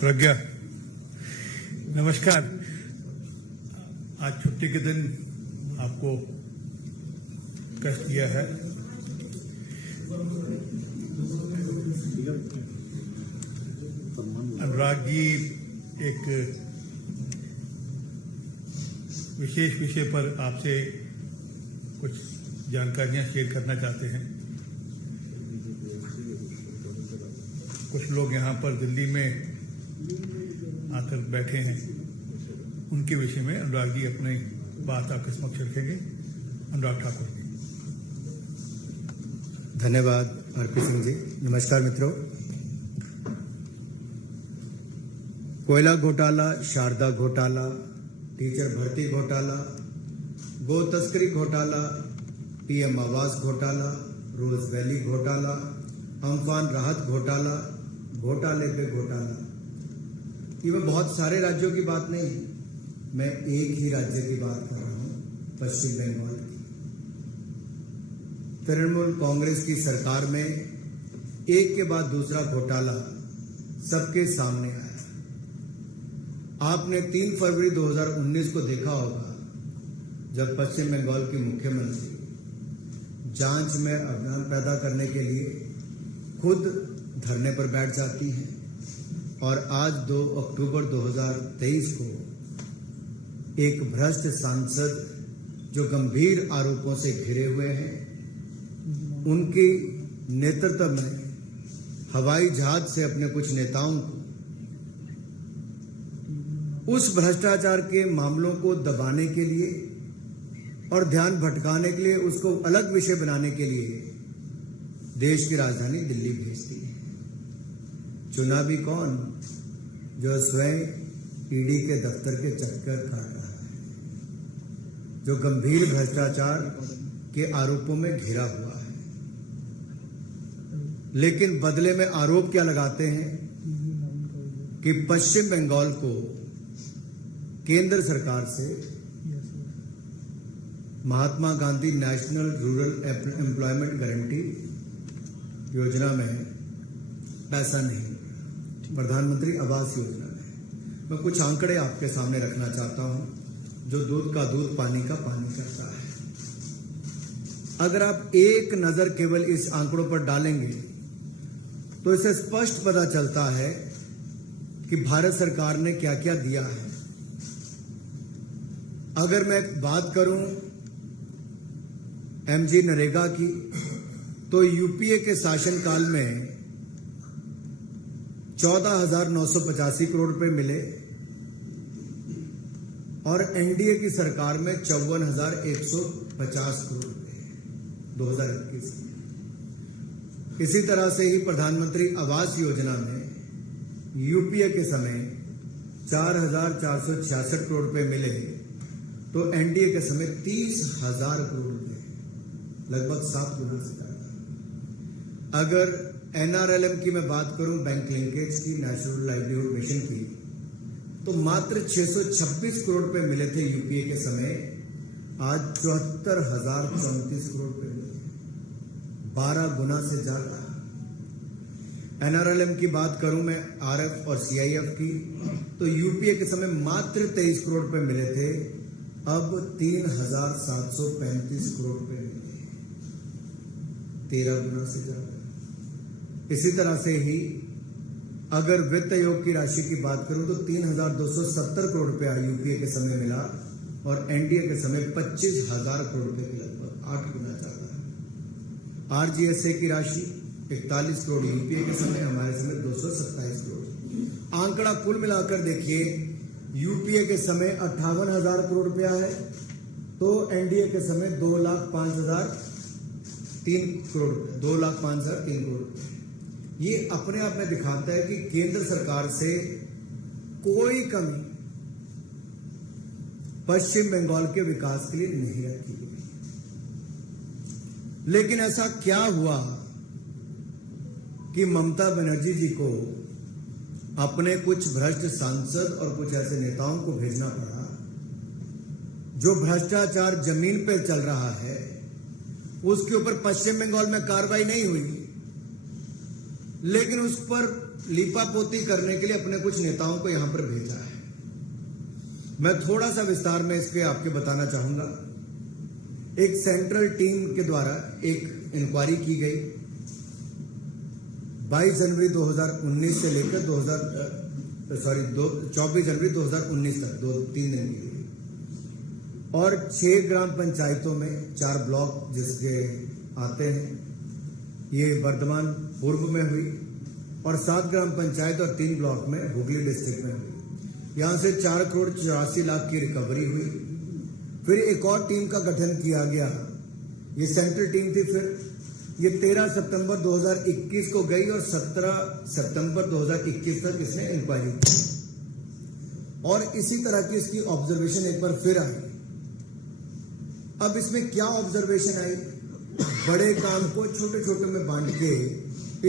प्रज्ञा, नमस्कार। आज छुट्टी के दिन आपको कष्ट दिया है। अनुराग जी एक विशेष विषय पर आपसे कुछ जानकारियां शेयर करना चाहते हैं। कुछ लोग यहाँ पर दिल्ली में आकर बैठे हैं, उनके विषय में अनुराग जी अपनी बात आपके समक्ष रखेंगे। अनुराग ठाकुर जी। धन्यवाद आरपी सिंह जी। नमस्कार मित्रों। कोयला घोटाला, शारदा घोटाला, टीचर भर्ती घोटाला, गो तस्करी घोटाला, पीएम आवास घोटाला, रोज वैली घोटाला, अम्फान राहत घोटाला, घोटाले पे घोटाला। ये मैं बहुत सारे राज्यों की बात नहीं, मैं एक ही राज्य की बात कर रहा हूं, पश्चिम बंगाल की। तृणमूल कांग्रेस की सरकार में एक के बाद दूसरा घोटाला सबके सामने आया। आपने 3 फरवरी 2019 को देखा होगा, जब पश्चिम बंगाल की मुख्यमंत्री जांच में अवधान पैदा करने के लिए खुद धरने पर बैठ जाती हैं। और आज 2 अक्टूबर 2023 को एक भ्रष्ट सांसद जो गंभीर आरोपों से घिरे हुए हैं, उनके नेतृत्व में हवाई जहाज से अपने कुछ नेताओं को उस भ्रष्टाचार के मामलों को दबाने के लिए और ध्यान भटकाने के लिए, उसको अलग विषय बनाने के लिए देश की राजधानी दिल्ली भेजती है। चुना भी कौन? जो स्वयं ईडी के दफ्तर के चक्कर काट रहा है, जो गंभीर भ्रष्टाचार के आरोपों में घिरा हुआ है। लेकिन बदले में आरोप क्या लगाते हैं कि पश्चिम बंगाल को केंद्र सरकार से Mahatma Gandhi national rural employment guarantee Yojana में पैसा नहीं, प्रधानमंत्री आवास योजना में। मैं कुछ आंकड़े आपके सामने रखना चाहता हूं, जो दूध का दूध, पानी का पानी करता है। अगर आप एक नजर केवल इस आंकड़ों पर डालेंगे तो इससे स्पष्ट पता चलता है कि भारत सरकार ने क्या क्या दिया है। अगर मैं बात करूं एमजी नरेगा की, तो यूपीए के शासनकाल में 14,985 करोड़ रुपए मिले और एनडीए की सरकार में 54,150 करोड़ रुपए 2021 में। इसी तरह से ही प्रधानमंत्री आवास योजना में यूपीए के समय 4,466 करोड़ रुपए मिले, तो एनडीए के समय 30,000 करोड़ रुपए, लगभग 7 गुना से ज्यादा। अगर एनआरएलएम की मैं बात करूं, बैंक लिंकेज की, नेशनल लाइवलीहुड मिशन की, तो मात्र 626 करोड़ रुपए मिले थे यूपीए के समय। आज 74,034 करोड़ रुपए मिले, 12 गुना से ज्यादा। एनआरएलएम की बात करूं मैं आरएफ और सीआईएफ की, तो यूपीए के समय मात्र 23 करोड़ रुपए मिले थे, अब 3,735 करोड़ रुपए मिले, 13 गुना से ज्यादा। इसी तरह से ही अगर वित्त आयोग की राशि की बात करूं तो 3,270 करोड़ रुपया यूपीए के समय मिला और एनडीए के समय 25,000 करोड़ रुपए के लगभग 8 गुना ज्यादा। आरजीएसए की राशि 41 करोड़ यूपीए के समय, हमारे समय 227 करोड़। आंकड़ा कुल मिलाकर देखिए, यूपीए के समय 58,000 करोड़ रुपया है, तो एनडीए के समय 2,05,003 करोड़, 2,05,003 करोड़ रुपए। ये अपने आप में दिखाता है कि केंद्र सरकार से कोई कमी पश्चिम बंगाल के विकास के लिए नहीं रखी गई। लेकिन ऐसा क्या हुआ कि ममता बनर्जी जी को अपने कुछ भ्रष्ट सांसद और कुछ ऐसे नेताओं को भेजना पड़ा जो भ्रष्टाचार जमीन पे चल रहा है उसके ऊपर पश्चिम बंगाल में कार्रवाई नहीं हुई, लेकिन उस पर लीपापोती करने के लिए अपने कुछ नेताओं को यहां पर भेजा है। मैं थोड़ा सा विस्तार में इसके आपके बताना चाहूंगा। एक सेंट्रल टीम के द्वारा एक इंक्वायरी की गई 22 जनवरी 2019 से लेकर 24 जनवरी 2019 तक 2-3 दिन की, और 6 ग्राम पंचायतों में 4 ब्लॉक जिसके आते हैं, ये वर्धमान पूर्व में हुई, और 7 ग्राम पंचायत और 3 ब्लॉक में हुगली डिस्ट्रिक्ट में हुई। यहां से 4 करोड़ 84 लाख की रिकवरी हुई। फिर एक और टीम का गठन किया गया, ये सेंट्रल टीम थी। फिर ये 13 सितंबर 2021 को गई और 17 सितंबर 2021 तक इसने इंक्वायरी की, और इसी तरह की इसकी ऑब्जर्वेशन एक बार फिर आई। अब इसमें क्या ऑब्जर्वेशन आई? बड़े काम को छोटे छोटे में बांट के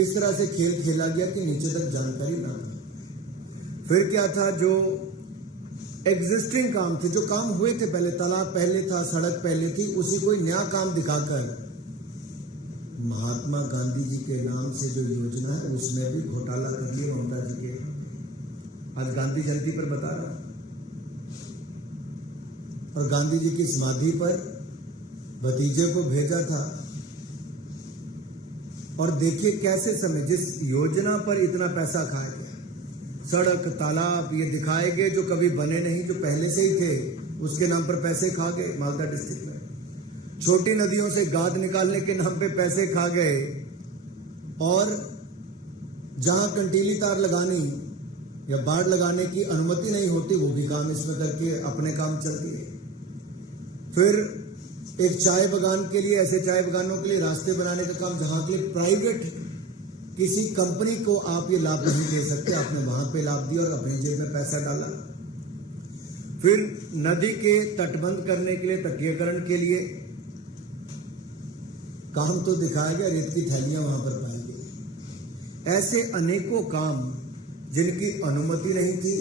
इस तरह से खेल खेला गया कि नीचे तक जानकारी ना हो। फिर क्या था, जो एग्जिस्टिंग काम थे, जो काम हुए थे पहले, तालाब पहले था, सड़क पहले थी, उसी कोई नया काम दिखाकर महात्मा गांधी जी के नाम से जो योजना है उसमें भी घोटाला कर लिया ममता जी के। आज गांधी जयंती पर बता रहा, और गांधी जी की समाधि पर भतीजे को भेजा था, और देखिए कैसे समय जिस योजना पर इतना पैसा खाया गया, सड़क तालाब ये दिखाए गए जो कभी बने नहीं, जो पहले से ही थे, उसके नाम पर पैसे खा गए। मालदा डिस्ट्रिक्ट में छोटी नदियों से गाद निकालने के नाम पे पैसे खा गए, और जहां कंटीली तार लगानी या बाढ़ लगाने की अनुमति नहीं होती वो भी काम इसमें करके अपने काम चल दिए। फिर एक चाय बागान के लिए, ऐसे चाय बागानों के लिए रास्ते बनाने का काम, जहां के लिए प्राइवेट किसी कंपनी को आप ये लाभ नहीं दे सकते, आपने वहां पे लाभ दिया और अपने जेब में पैसा डाला। फिर नदी के तटबंध करने के लिए, तटीयकरण के लिए काम तो दिखाया गया, रेत की थैलियां वहां पर पाई गई। ऐसे अनेकों काम जिनकी अनुमति नहीं थी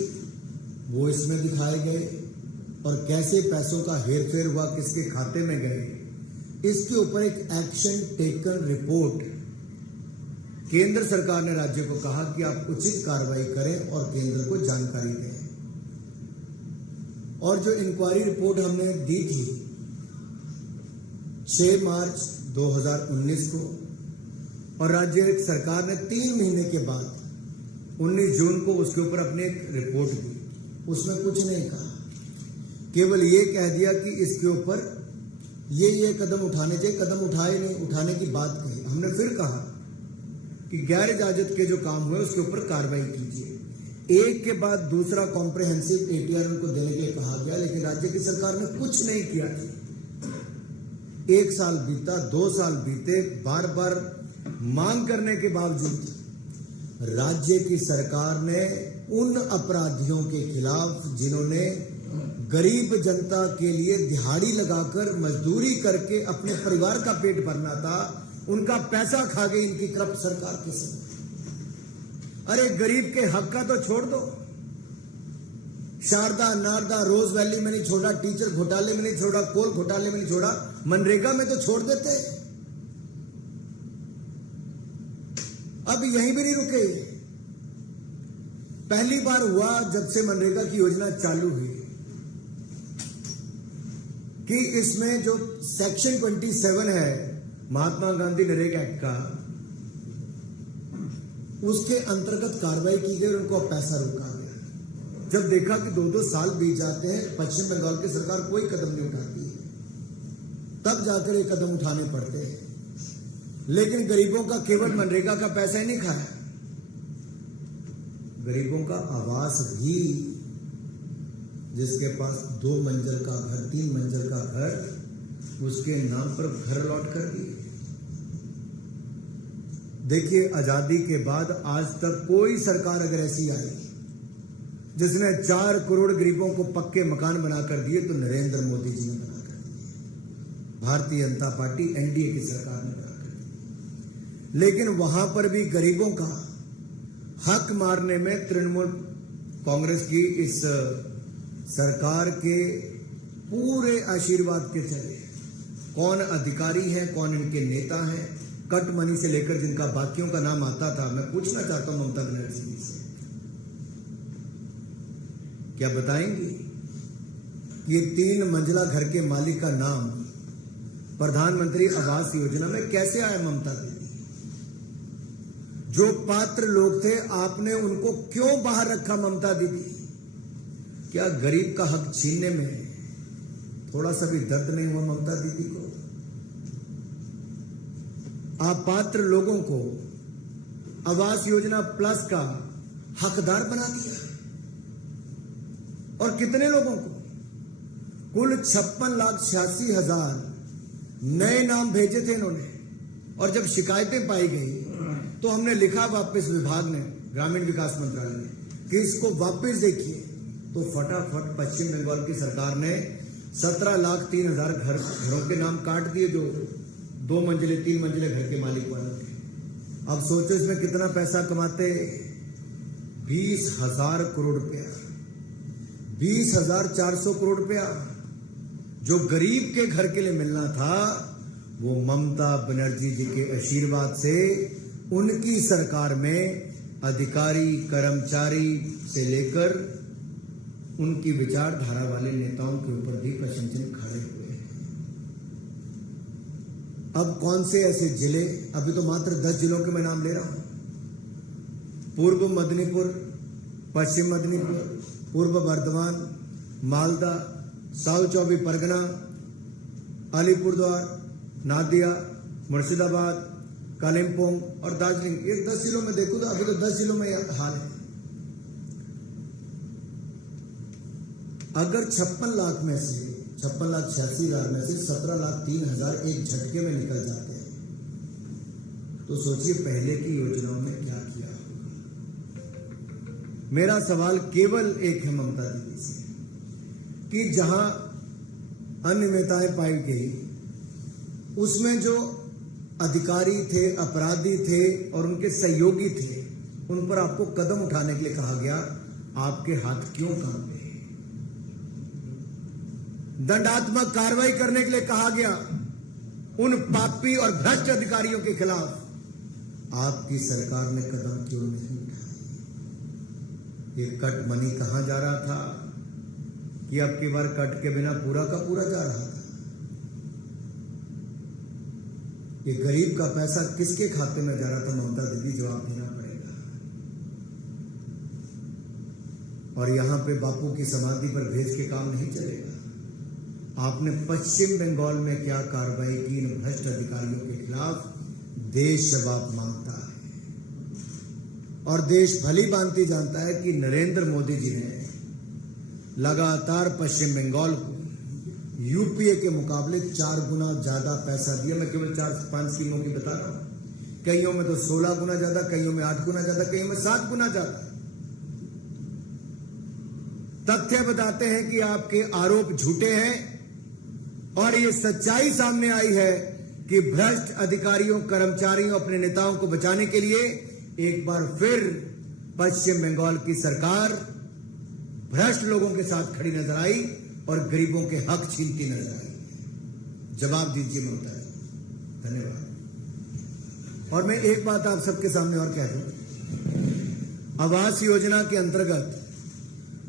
वो इसमें दिखाए गए, और कैसे पैसों का हेरफेर हुआ, किसके खाते में गए, इसके ऊपर एक एक्शन टेकन रिपोर्ट केंद्र सरकार ने राज्य को कहा कि आप उचित कार्रवाई करें और केंद्र को जानकारी दें। और जो इंक्वायरी रिपोर्ट हमने दी थी 6 मार्च 2019 को, और राज्य सरकार ने 3 महीने के बाद 19 जून को उसके ऊपर अपनी एक रिपोर्ट दी। उसमें कुछ नहीं कहा, केवल ये कह दिया कि इसके ऊपर ये कदम उठाने चाहिए, कदम उठाए नहीं, उठाने की बात कही। हमने फिर कहा कि गैर इजाजत के जो काम हुए उसके ऊपर कार्रवाई कीजिए। एक के बाद दूसरा कॉम्प्रिहेंसिव एटीआर उनको देने के लिए कहा गया, लेकिन राज्य की सरकार ने कुछ नहीं किया। 1 साल बीता, 2 साल बीते, बार बार मांग करने के बावजूद राज्य की सरकार ने उन अपराधियों के खिलाफ जिन्होंने गरीब जनता के लिए दिहाड़ी लगाकर मजदूरी करके अपने परिवार का पेट भरना था, उनका पैसा खा गई इनकी करप्ट सरकार के समय। अरे गरीब के हक का तो छोड़ दो, शारदा नारदा रोज वैली में नहीं छोड़ा, टीचर घोटाले में नहीं छोड़ा, कोल घोटाले में नहीं छोड़ा, मनरेगा में तो छोड़ देते। अब यहीं भी नहीं रुके। पहली बार हुआ जब से मनरेगा की योजना चालू हुई कि इसमें जो सेक्शन 27 है महात्मा गांधी नरेगा एक्ट का, उसके अंतर्गत कार्रवाई की गई और उनको पैसा रोका गया। जब देखा कि 2-2 साल बीत जाते हैं, पश्चिम बंगाल की सरकार कोई कदम नहीं उठाती है, तब जाकर ये कदम उठाने पड़ते हैं। लेकिन गरीबों का केवल मनरेगा का पैसा ही नहीं खाया, गरीबों का आवास भी, जिसके पास 2 मंजिल का घर, 3 मंजिल का घर, उसके नाम पर घर अलॉट कर दिए। देखिए, आजादी के बाद आज तक कोई सरकार अगर ऐसी आई जिसने 4 करोड़ गरीबों को पक्के मकान बनाकर दिए तो नरेंद्र मोदी जी ने बनाकर दिए, भारतीय जनता पार्टी एनडीए की सरकार ने बनाकर दिए। लेकिन वहां पर भी गरीबों का हक मारने में तृणमूल कांग्रेस की इस सरकार के पूरे आशीर्वाद के चले। कौन अधिकारी हैं, कौन इनके नेता हैं, कट मनी से लेकर जिनका बाकियों का नाम आता था, मैं पूछना चाहता हूं ममता बनर्जी जी से, क्या बताएंगी ये 3 मंजिला घर के मालिक का नाम प्रधानमंत्री आवास योजना में कैसे आया? ममता दीदी, जो पात्र लोग थे आपने उनको क्यों बाहर रखा? ममता दीदी, क्या गरीब का हक छीनने में थोड़ा सा भी दर्द नहीं हुआ ममता दीदी को? आप पात्र लोगों को आवास योजना प्लस का हकदार बना दिया, और कितने लोगों को? कुल 56,86,000 नए नाम भेजे थे इन्होंने, और जब शिकायतें पाई गई तो हमने लिखा वापस विभाग ने, ग्रामीण विकास मंत्रालय ने, कि इसको वापस देखिए, तो फटाफट पश्चिम बंगाल की सरकार ने 17,03,000 घरों के नाम काट दिए, जो 2 मंजिले 3 मंजिले घर के मालिक वालों के। अब सोचो इसमें कितना पैसा कमाते? 20,000 करोड़ रुपया, 20,400 करोड़ रुपया जो गरीब के घर के लिए मिलना था, वो ममता बनर्जी जी के आशीर्वाद से उनकी सरकार में अधिकारी कर्मचारी से लेकर उनकी विचारधारा वाले नेताओं के ऊपर भी प्रश्न चिन्ह खड़े हुए हैं। अब कौन से ऐसे जिले, अभी तो मात्र 10 जिलों के मैं नाम ले रहा हूं, पूर्व मेदिनीपुर, पश्चिम मेदिनीपुर, पूर्व बर्धमान, मालदा, साउथ 24 परगना, अलीपुरद्वार, नादिया, मुर्शिदाबाद, कालिम्पोंग और दार्जिलिंग, ये 10 जिलों में देखो तो अभी तो 10 जिलों में हाल है। अगर 56 लाख में से 56,86,000 में से 17,03,000 एक झटके में निकल जाते हैं, तो सोचिए पहले की योजनाओं में क्या किया होगा। मेरा सवाल केवल एक है ममता दीदी से, कि जहां अनियमितताएं पाई गई उसमें जो अधिकारी थे, अपराधी थे और उनके सहयोगी थे, उन पर आपको कदम उठाने के लिए कहा गया, आपके हाथ क्यों कांपे? दंडात्मक कार्रवाई करने के लिए कहा गया उन पापी और भ्रष्ट अधिकारियों के खिलाफ, आपकी सरकार ने कदम क्यों नहीं उठाए? ये कट मनी कहां जा रहा था कि अब की बार कट के बिना पूरा का पूरा जा रहा था? ये गरीब का पैसा किसके खाते में जा रहा था? ममता दीदी, जवाब देना पड़ेगा। और यहां पे बापू की समाधि पर भेज के काम नहीं चलेगा। आपने पश्चिम बंगाल में क्या कार्रवाई की इन भ्रष्ट अधिकारियों के खिलाफ, देश जवाब मांगता है। और देश भली भांति जानता है कि नरेंद्र मोदी जी ने लगातार पश्चिम बंगाल को यूपीए के मुकाबले 4 गुना ज्यादा पैसा दिया। मैं केवल 4-5 स्कीमों की बता रहा हूं, कईयों में तो 16 गुना ज्यादा, कईयों में 8 गुना ज्यादा, कईयों में 7 गुना ज्यादा। तथ्य बताते हैं कि आपके आरोप झूठे हैं, और ये सच्चाई सामने आई है कि भ्रष्ट अधिकारियों, कर्मचारियों, अपने नेताओं को बचाने के लिए एक बार फिर पश्चिम बंगाल की सरकार भ्रष्ट लोगों के साथ खड़ी नजर आई और गरीबों के हक छीनती नजर आई। जवाब दीजिए ममता जी। धन्यवाद। और मैं एक बात आप सबके सामने और कह दूं, आवास योजना के अंतर्गत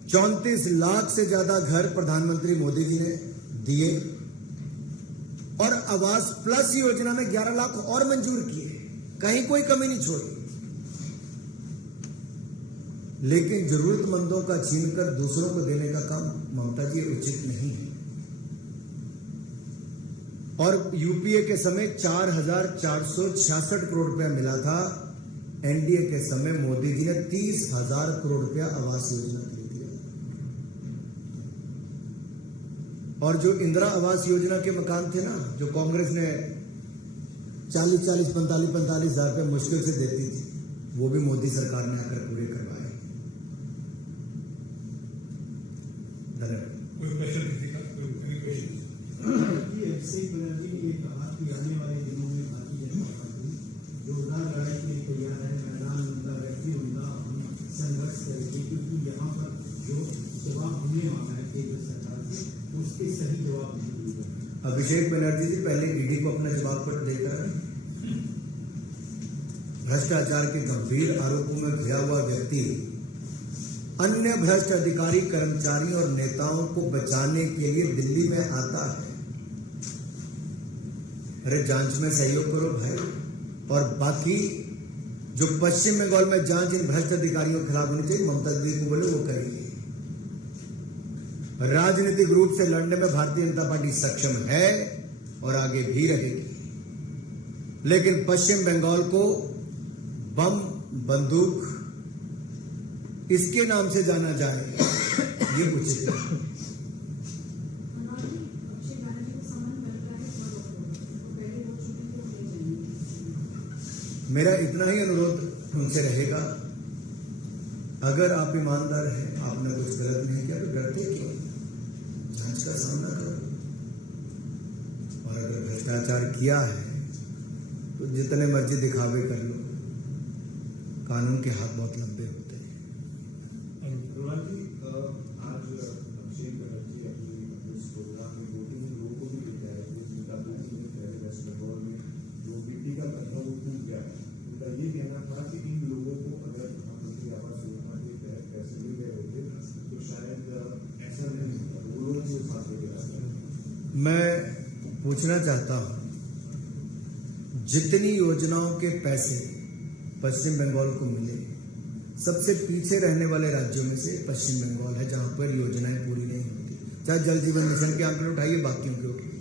34 लाख से ज्यादा घर प्रधानमंत्री मोदी जी ने दिए, और आवास प्लस योजना में 11 लाख और मंजूर किए, कहीं कोई कमी नहीं छोड़ी। लेकिन जरूरतमंदों का छीनकर दूसरों को देने का काम ममता जी उचित नहीं है। और यूपीए के समय 4,466 करोड़ रुपया मिला था, एनडीए के समय मोदी जी ने 30,000 करोड़ रुपया आवास योजना के लिए दिया। और जो इंदिरा आवास योजना के मकान थे ना, जो कांग्रेस ने 40-40, 45-45 हजार रुपये मुश्किल से देती थी, वो भी मोदी सरकार ने आकर पूरे करवाए। कोई क्वेश्चन किसी का? कोई क्वेश्चन? अभिषेक बनर्जी ने ये कहा कि आने वाले दिनों में भारतीय जनता पार्टी जोरदार लड़ाई के लिए तैयार है, मैदान उनका, व्यक्ति उनका, हम संघर्ष करेंगे, क्योंकि यहाँ पर जो जवाब हमने मांगा है केंद्र सरकार से, उस इसके सही जवाब दीजिए। अभिषेक बनर्जी जी पहले ईडी को अपना जवाब पत्र देकर भ्रष्टाचार के गंभीर आरोपों में घिरा हुआ व्यक्ति अन्य भ्रष्ट अधिकारी, कर्मचारी और नेताओं को बचाने के लिए दिल्ली में आता है। अरे जांच में सहयोग करो भाई, और बाकी जो पश्चिम बंगाल में जांच इन भ्रष्ट अधिकारियों के खिलाफ होनी चाहिए, ममता दीदी को बोले वो करेगी। राजनीतिक रूप से लड़ने में भारतीय जनता पार्टी सक्षम है और आगे भी रहेगी, लेकिन पश्चिम बंगाल को बम, बंदूक इसके नाम से जाना जाए ये उचित है। मेरा इतना ही अनुरोध उनसे रहेगा, अगर आप ईमानदार हैं, आपने कुछ गलत नहीं किया तो डरते क्यों? जांच का सामना करो, और अगर भ्रष्टाचार किया है तो जितने मर्जी दिखावे कर लो, कानून के हाथ बहुत लंबे होते हैं। अनुराग जी, आज अभिषेक बनर्जी अपनी इस प्रोग्राम में वोटिंग लोगों को भी लेकर आए थे, जिनका 2 दिन पहले वेस्ट बंगाल में जो मिट्टी का कचरा वो टूट गया, उनका ये कहना था कि इन लोगों को अगर प्रधानमंत्री आवास योजना के तहत पैसे मिल गए होते तो शायद ऐसा नहीं होता, वो लोगों को साथ लेकर आते। मैं पूछना चाहता हूं, जितनी योजनाओं के पैसे पश्चिम बंगाल को मिले, सबसे पीछे रहने वाले राज्यों में से पश्चिम बंगाल है, जहां पर योजनाएं पूरी नहीं होती। चाहे जल जीवन मिशन के आंकड़े उठाइए, बाकियों के उठाइए,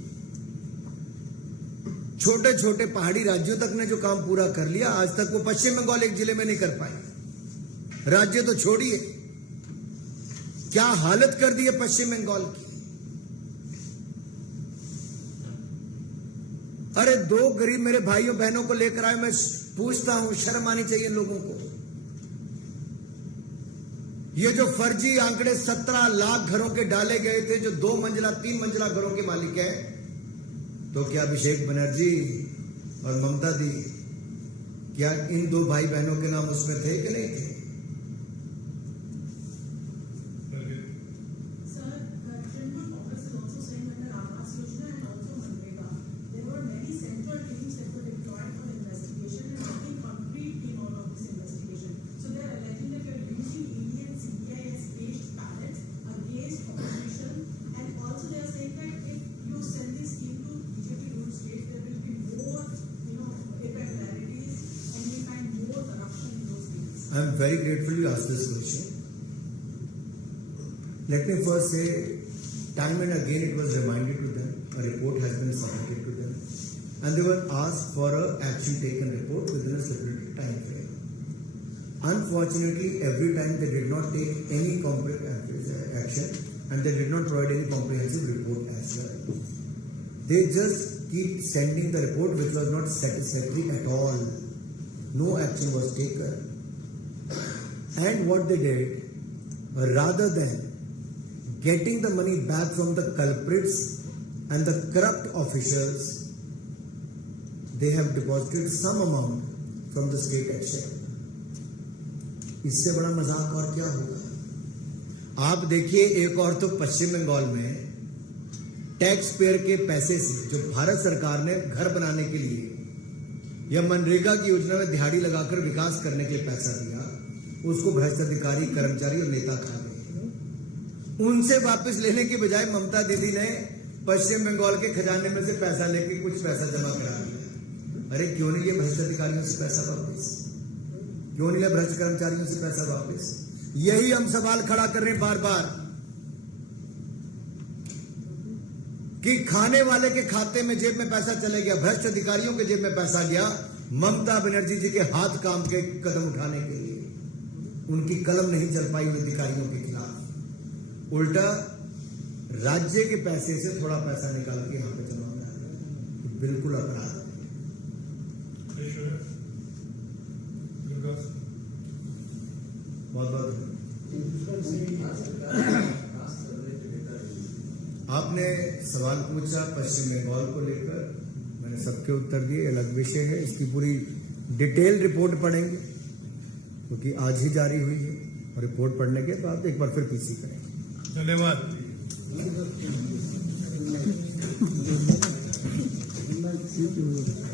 छोटे छोटे पहाड़ी राज्यों तक ने जो काम पूरा कर लिया, आज तक वो पश्चिम बंगाल एक जिले में नहीं कर पाए। राज्य तो छोड़िए, क्या हालत कर दी है पश्चिम बंगाल की। अरे 2 गरीब मेरे भाइयों बहनों को लेकर आए, मैं पूछता हूं, शर्म आनी चाहिए लोगों को। ये जो फर्जी आंकड़े 17 लाख घरों के डाले गए थे, जो 2 मंजिला 3 मंजिला घरों के मालिक है, तो क्या अभिषेक बनर्जी और ममता दी, क्या इन 2 भाई बहनों के नाम उसमें थे कि नहीं थे? I am very grateful you asked this question. Let me first say, time and again it was reminded to them, a report has been submitted to them, and they were asked for an action taken report within a stipulated time frame. Unfortunately, every time they did not take any action, and they did not provide any comprehensive report as well. They just keep sending the report which was not satisfactory at all. No action was taken. And what they did, rather than getting the money back from the culprits and the corrupt officials, they have deposited some amount from the state exchequer. इससे बड़ा मजाक और क्या होगा? आप देखिए, एक और तो पश्चिम बंगाल में टैक्स पेयर के पैसे से, जो भारत सरकार ने घर बनाने के लिए या मनरेगा की योजना में दिहाड़ी लगाकर विकास करने के लिए पैसा दिया, उसको भ्रष्ट अधिकारी, कर्मचारी और नेता खा गए। उनसे वापस लेने के बजाय ममता दीदी ने पश्चिम बंगाल के खजाने में से पैसा लेके कुछ पैसा जमा करा दिया। अरे क्यों नहीं लिए भ्रष्ट अधिकारियों से पैसा वापस? क्यों नहीं लिया भ्रष्ट कर्मचारियों से पैसा वापस? यही हम सवाल खड़ा कर रहे हैं बार बार कि खाने वाले के खाते में जेब में पैसा चले गया, भ्रष्ट अधिकारियों के जेब में पैसा गया, ममता बनर्जी जी के हाथ काम के कदम उठाने के लिए उनकी कलम नहीं चल पाई उन अधिकारियों के खिलाफ। उल्टा राज्य के पैसे से थोड़ा पैसा निकाल के यहां पे जमा करा दिया, बिल्कुल अपराध है। बहुत बहुत आपने सवाल पूछा पश्चिम बंगाल को लेकर, मैंने सबके उत्तर दिए। अलग विषय है, इसकी पूरी डिटेल रिपोर्ट पढ़ेंगे क्योंकि आज ही जारी हुई है, और रिपोर्ट पढ़ने के बाद एक बार फिर पीसी करेंगे। धन्यवाद। Good night. See you.